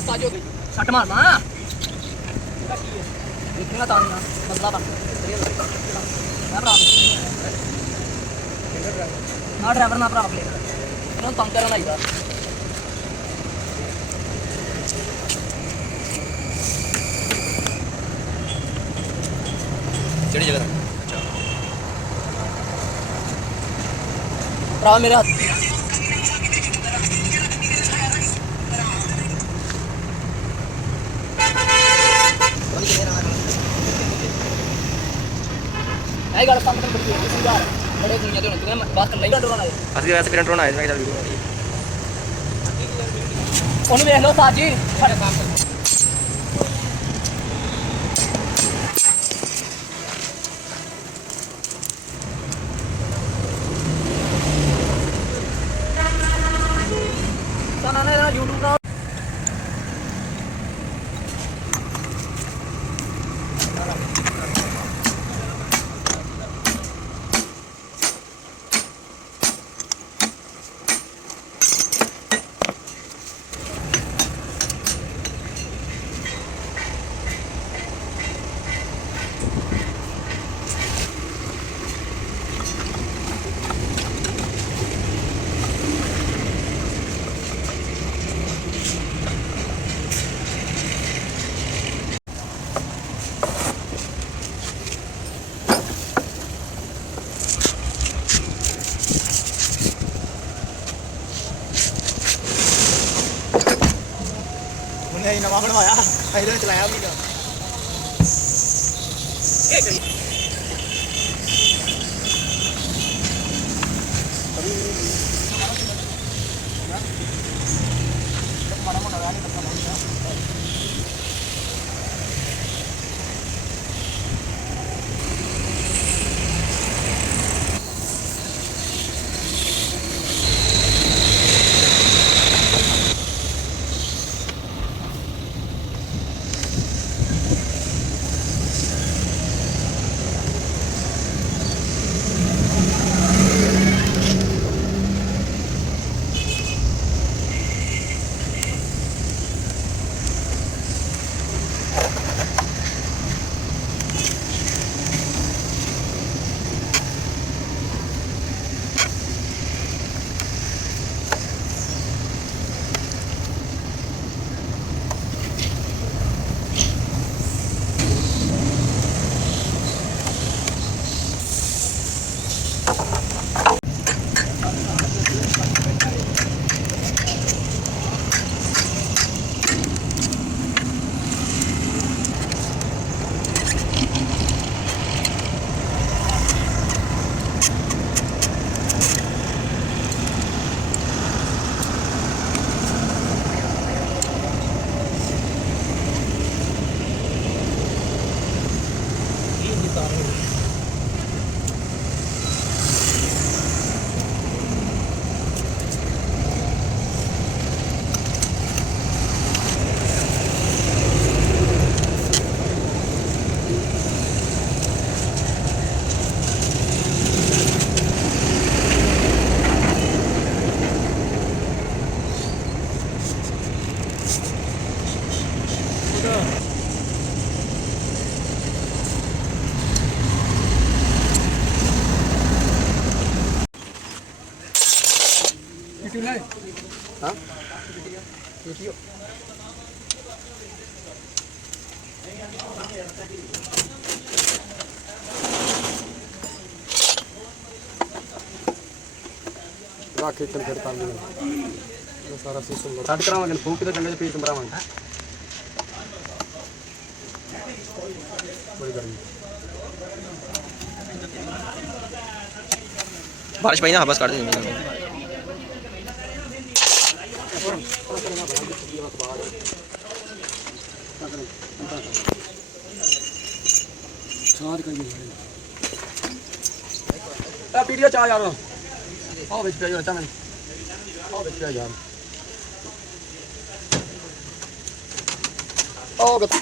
सट मारना देखना ताना मसला बन ना ड्राइवर ना भरा प्लेट इन्होंने तंग करना आईदा ਕਿਹੜੀ ਜਗ੍ਹਾ ਭਰਾ ਮੇਰੇ ਹੱਥ ਇਹ ਗੱਲ ਕੰਮ ਕਰਨ ਬੱਚੇ ਇਸ ਵਾਰ ਬੜੇ ਦੁਨੀਆ ਦੇ ਹੁਣ ਤੂੰ ਬਾਤ ਕਰ ਲਈ ਡਰੋਨ ਆਏ ਅਸੀਂ ਵੈਸੇ ਫਿਰ ਡਰੋਨ ਆਇਆ ਸੀ ਮੈਂ ਵੀਡੀਓ ਉਹਨੂੰ ਵੇਖ ਲਓ ਸਾਜੀ ਸਾਡੇ ਕੰਮ ਨਾ YouTube ਨਾਲ नहीं नवा बनवाया इधर चलाया भी था हाँ राखे कंफर्ट कर लिया सारा सिस्टम सेट करावांगे फूक के चंगे पीर कंबरावांगे बड़ी गर्मी बारिश पई ना बस काट देंगे चार करिए आ वीडियो चा यार आओ बेच पे चल आओ बेच पे यार आओ गत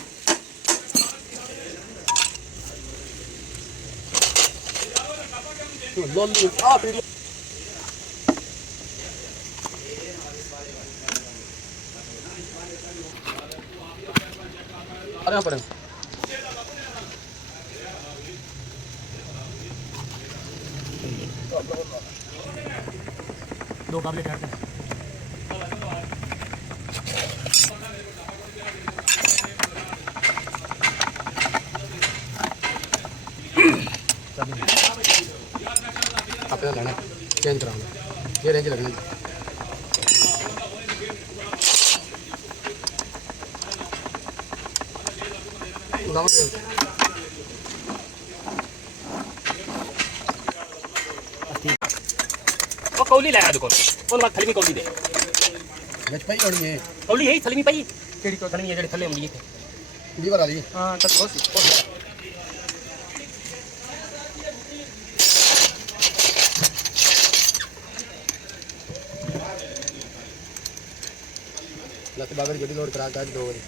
लोली आ वीडियो यहाँ पर दो काबले ठहरते हैं आप लेना चेंज कराना ये रेंज लगना वो कौली लाया दुकान और बात थली में कौली दे गच पाई और ये कौली है थली में पाई केड़ी को थली में जेड़े थले होंदी है लीवर वाली हां तक बहुत लत बागर गड्डी लोड करा के 2 बजे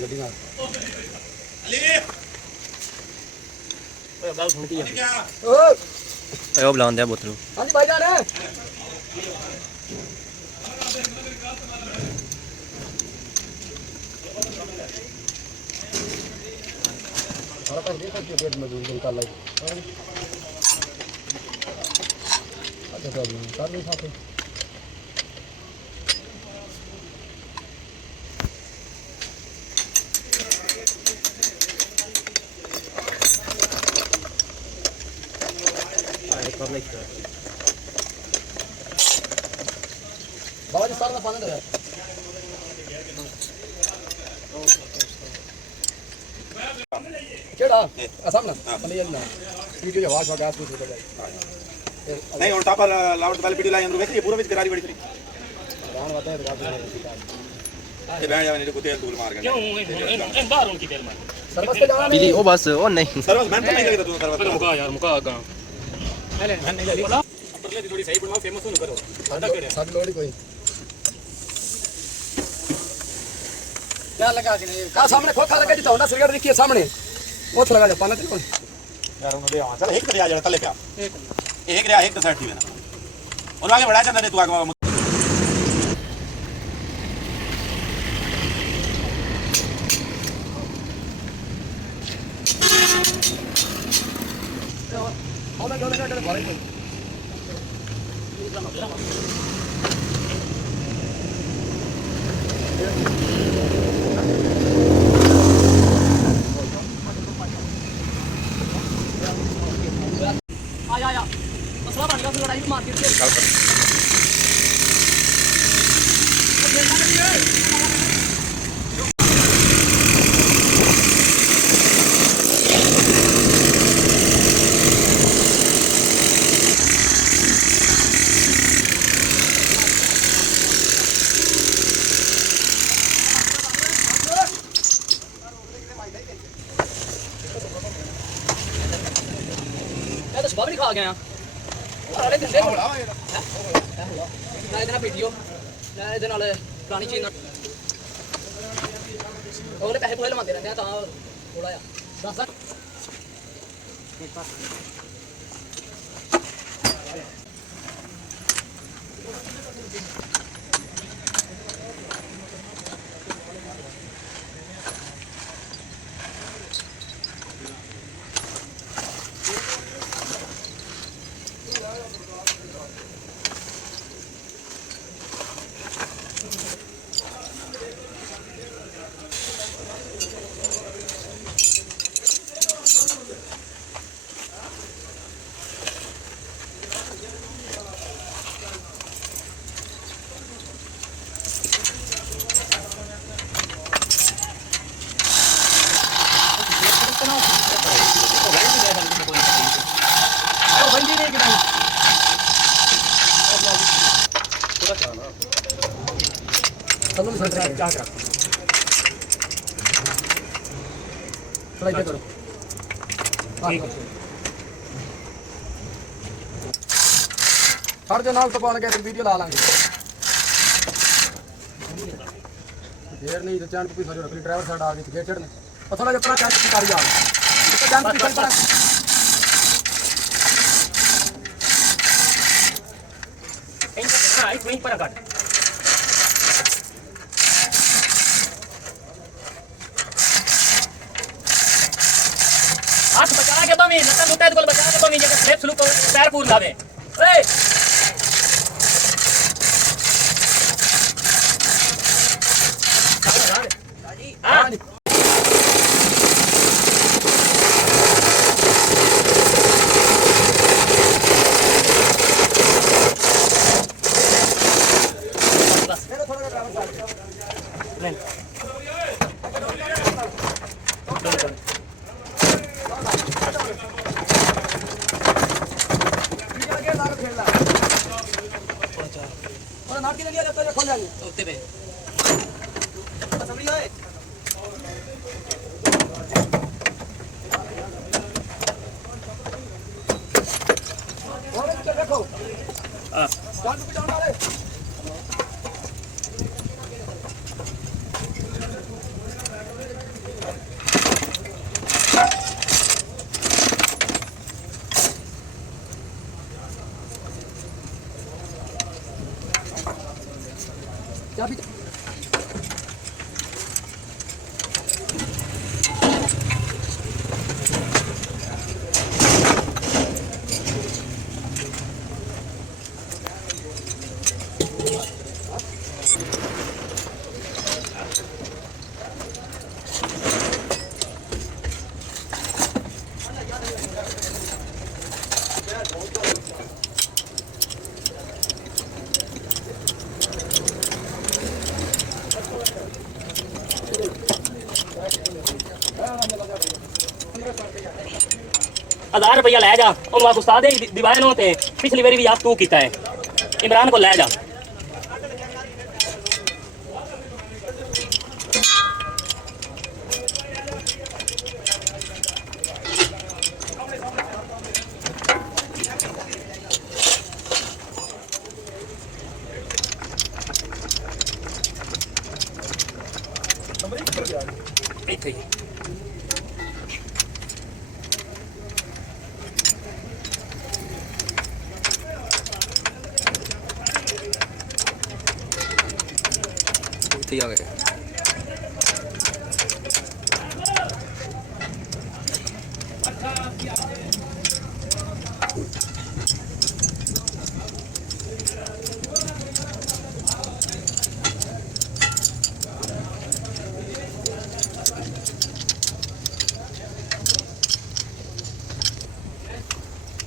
गड्डी ना गाल सुनती है ओ ਉਹ ਬੁਲਾਉਂਦੇ ਆ ਬੋਤਲ हां जी भाईजान सारा पैसे दे सकते पेट मजदूर निकाल लाई अच्छा प्रॉब्लम कर नहीं सकते बाबा जी सारा पानी दे केड़ा सामने पले ना वीडियो आवाज का गैस कुछ हो जाए नहीं और टापर लाउड वाले वीडियो लाए अंदर वैसे ये पूरा विच करारी बड़ी करी रान बताए तो ये बैठ जाने को तेल दूर मार गया क्यों इन बाहर उनकी तेल मार सर्विस पे जाना ਪੀਲੀ ਉਹ ਬਸ ਉਹ ਨਹੀਂ सर्विस मैन तो नहीं लगता तू सर्विस मुका यार मुका गा मैन नहीं लगता पर ले थोड़ी सही बनवाओ फेमस होने करो सब लोड़ी कोई क्या लगा के का सामने खोखा लगा जी तो होंडा सिरगढ़ देखिए सामने वो लगा जा पाना तेरे यार उन्होंने हां चल एक रिया जरा तले पे एक रिया एक साइड थी ना और आगे बढ़ा चंदा तू आगे होना जो लगा तेरे भाई आया मसला बन गया फिर लड़ाई मार के मैं तो सुबह भी खा गया सारे दिन देख ना ਇਹਦੇ ਨਾਲ ਵੀਡੀਓ ਨਾ ਇਹਦੇ ਨਾਲ ਪੁਰਾਣੀ ਚੀਜ਼ ਨਾਲ ਉਹਨੇ ਪੈਸੇ ਪੂਰੇ ਲਵਾਉਂਦੇ ਰਹਿੰਦੇ ਆ ਤਾਂ ਥੋੜਾ ਜਿਹਾ ਦੱਸ चलो सर क्या कर फ्राई करो हर जो नाल तो पाने के वीडियो ला लांगे देर नहीं तो चांद पे सर ड्राइवर साइड आ गई गेट चढ़ने और थोड़ा जितना चांद की कारी आ तो चांद पे चल पड़ा इस वहीं पर काट कुत्ते को बचा के तो नीचे के स्लिप स्लूप पैर पूर लावे ओए हां नाम की लिया जाता है खोल जाएंगे उत्ते पे समझ आए देखो हां जान पे जान वाले चाबी ₹1000 ਲੈ ਜਾ ਉਹਨੂੰ ਆ ਉਸਤਾਦ ਦੇ ਦਿਵਾਏ ਨੂੰ ਤੇ ਪਿਛਲੀ ਵਾਰੀ ਵੀ ਆਪ ਤੂੰ ਕੀਤਾ ਹੈ ਇਮਰਾਨ को ਲੈ जा ਇੱਥੇ ਹੀ ਇੱਥੇ ਆ ਗਏ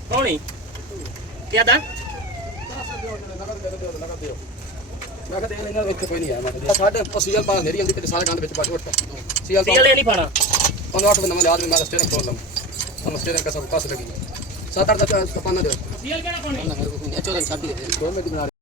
ਕੌਣੀ ਕੀ ਆਦਾ मैं कहते हैं इन्हें कोई नहीं है मतलब साढ़े सीएल पास मेरी जल्दी पे सारे गांव ਵਿੱਚ ਪਾਸ ਉੱਠ सीएल ਸੀਐਲ ਨਹੀਂ ਪਾਣਾ 15 8 नंबर आदमी मैं स्टेरिंग खोल लूं हम स्टेरिंग का सब पास लगी 7 8 पाना दे ਸੀਐਲ ਕਿਹੜਾ ਪਾਣੀ ना मेरे को 14 छाती दे 2 में बना